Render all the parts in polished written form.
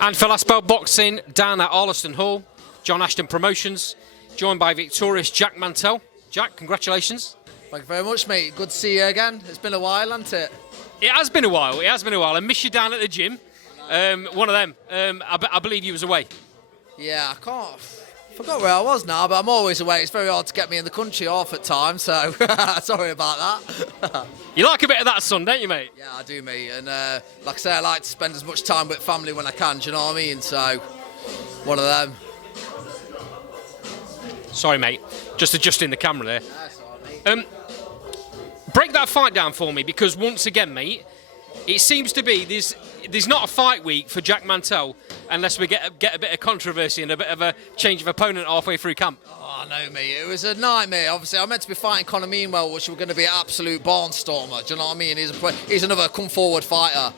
And for last belt boxing, down at Arleston Hall, John Ashton Promotions, joined by victorious Jack Mantell. Jack, congratulations. Thank you very much, mate. Good to see you again. It's been a while, hasn't it? It has been a while. I miss you down at the gym. One of them. I believe you was away. Yeah, I forgot where I was now, but I'm always away. It's very hard to get me in the country off at times, so sorry about that. You like a bit of that sun, don't you, mate? Yeah, I do, mate. And like I say, I like to spend as much time with family when I can, do you know what I mean? So, one of them. Sorry, mate. Just adjusting the camera there. That's all right, mate. Break that fight down for me, because once again, mate, it seems to be there's not a fight week for Jack Mantell unless we get a bit of controversy and a bit of a change of opponent halfway through camp. Oh, no, mate. It was a nightmare. Obviously, I meant to be fighting Conor Meanwell, which was going to be an absolute barnstormer. Do you know what I mean? He's another come-forward fighter.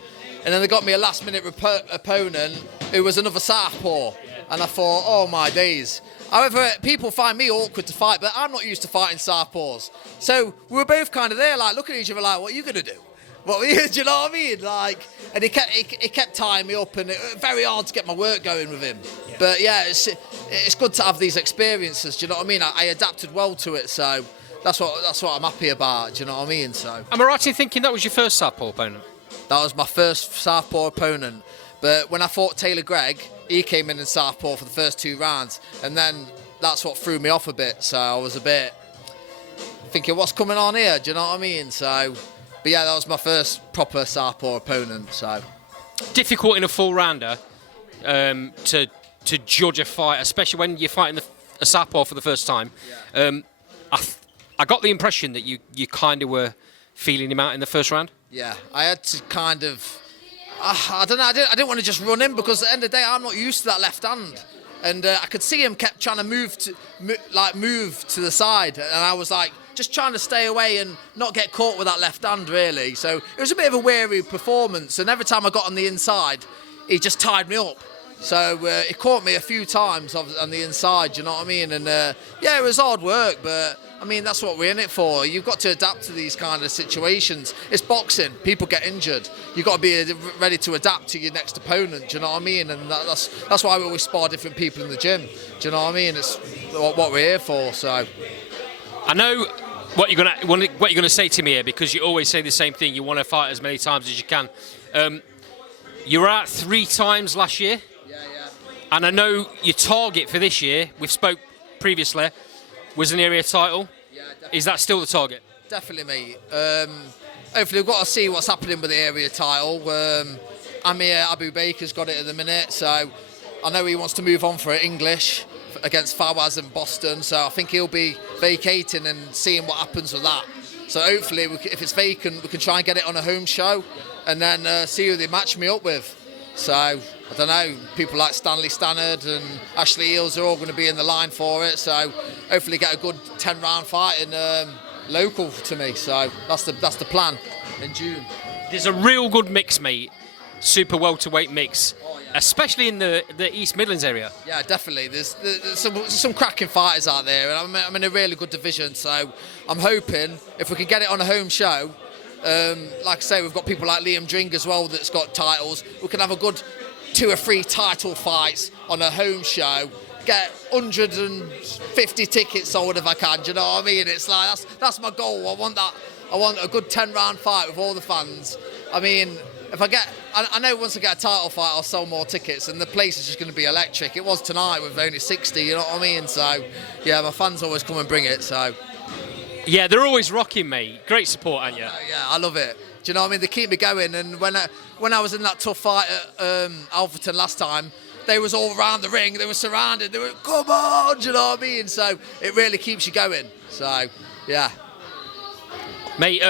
And then they got me a last-minute opponent who was another southpaw. And I thought, oh, my days. However, people find me awkward to fight, but I'm not used to fighting southpaws. So we were both kind of there, like, looking at each other like, what are you going to do? Do you know what I mean? Like, and he kept tying me up, and it was very hard to get my work going with him. Yeah. But yeah, it's good to have these experiences. Do you know what I mean? I adapted well to it, so that's what I'm happy about. Do you know what I mean? So am I right in thinking that was your first southpaw opponent? That was my first southpaw opponent. But when I fought Taylor Gregg, he came in southpaw for the first 2 rounds, and then that's what threw me off a bit. So I was a bit thinking, what's coming on here? Do you know what I mean? So. But yeah, that was my first proper southpaw opponent. So difficult in a full rounder to judge a fight, especially when you're fighting a southpaw for the first time. Yeah. I got the impression that you kind of were feeling him out in the first round. Yeah, I had to kind of. I don't know. I didn't want to just run in because at the end of the day, I'm not used to that left hand, and I could see him kept trying to move to the side, and I was like. Just trying to stay away and not get caught with that left hand, really. So it was a bit of a weary performance, and every time I got on the inside, he just tied me up. So he caught me a few times on the inside, you know what I mean? And yeah, it was hard work, but I mean, that's what we're in it for. You've got to adapt to these kind of situations. It's boxing. People get injured. You've got to be ready to adapt to your next opponent, do you know what I mean? And that's why we always spar different people in the gym, do you know what I mean? It's what we're here for, so... I know what you're gonna say to me here, because you always say the same thing. You want to fight as many times as you can. You were out 3 times last year. Yeah. And I know your target for this year, we've spoke previously, was an area title. Yeah, definitely. Is that still the target? Definitely, mate. Hopefully we've got to see what's happening with the area title. Amir Abu Baker's got it at the minute, so I know he wants to move on for English against Fawaz in Boston, so I think he'll be vacating and seeing what happens with that. So hopefully, if it's vacant, we can try and get it on a home show, and then see who they match me up with. So I don't know, people like Stanley Stannard and Ashley Eels are all going to be in the line for it. So hopefully, get a good 10-round fight in local to me. So that's the plan in June. There's a real good mix, mate. Super welterweight mix. Especially in the East Midlands area. Yeah, definitely. There's some cracking fighters out there, and I'm in a really good division. So I'm hoping if we can get it on a home show, like I say, we've got people like Liam Dring as well that's got titles. We can have a good 2 or 3 title fights on a home show. Get 150 tickets sold if I can. Do you know what I mean? It's like that's my goal. I want that. I want a good 10-round fight with all the fans. I mean. I know once I get a title fight, I'll sell more tickets, and the place is just going to be electric. It was tonight with only 60, you know what I mean? So, yeah, my fans always come and bring it, so. Yeah, they're always rocking, mate. Great support, aren't you? Yeah, I love it. Do you know what I mean? They keep me going, and when I was in that tough fight at Alverton last time, they was all around the ring, they were surrounded, they were, come on, do you know what I mean? So, it really keeps you going, so, yeah. Mate,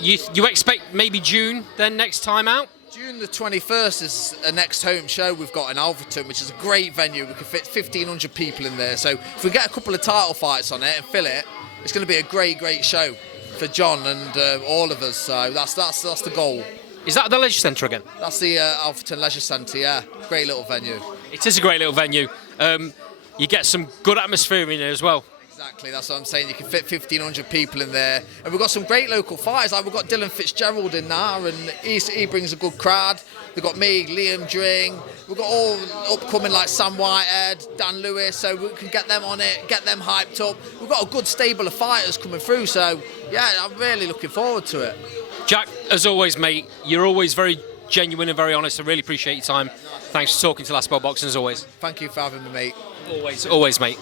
You expect maybe June then next time out? June the 21st is the next home show we've got in Alverton, which is a great venue. We can fit 1,500 people in there. So if we get a couple of title fights on it and fill it, it's going to be a great show for John and all of us. So that's the goal. Is that the Leisure Centre again? That's the Alverton Leisure Centre, yeah. Great little venue. It is a great little venue. You get some good atmosphere in there as well. Exactly, that's what I'm saying. You can fit 1,500 people in there, and we've got some great local fighters. Like we've got Dylan Fitzgerald in there, and he brings a good crowd. They've got me, Liam Dring. We've got all upcoming like Sam Whitehead, Dan Lewis, so we can get them on it, get them hyped up. We've got a good stable of fighters coming through, so yeah, I'm really looking forward to it. Jack, as always, mate, you're always very genuine and very honest. I really appreciate your time. Thanks for talking to Last Spot Boxing as always. Thank you for having me, mate. Always, mate.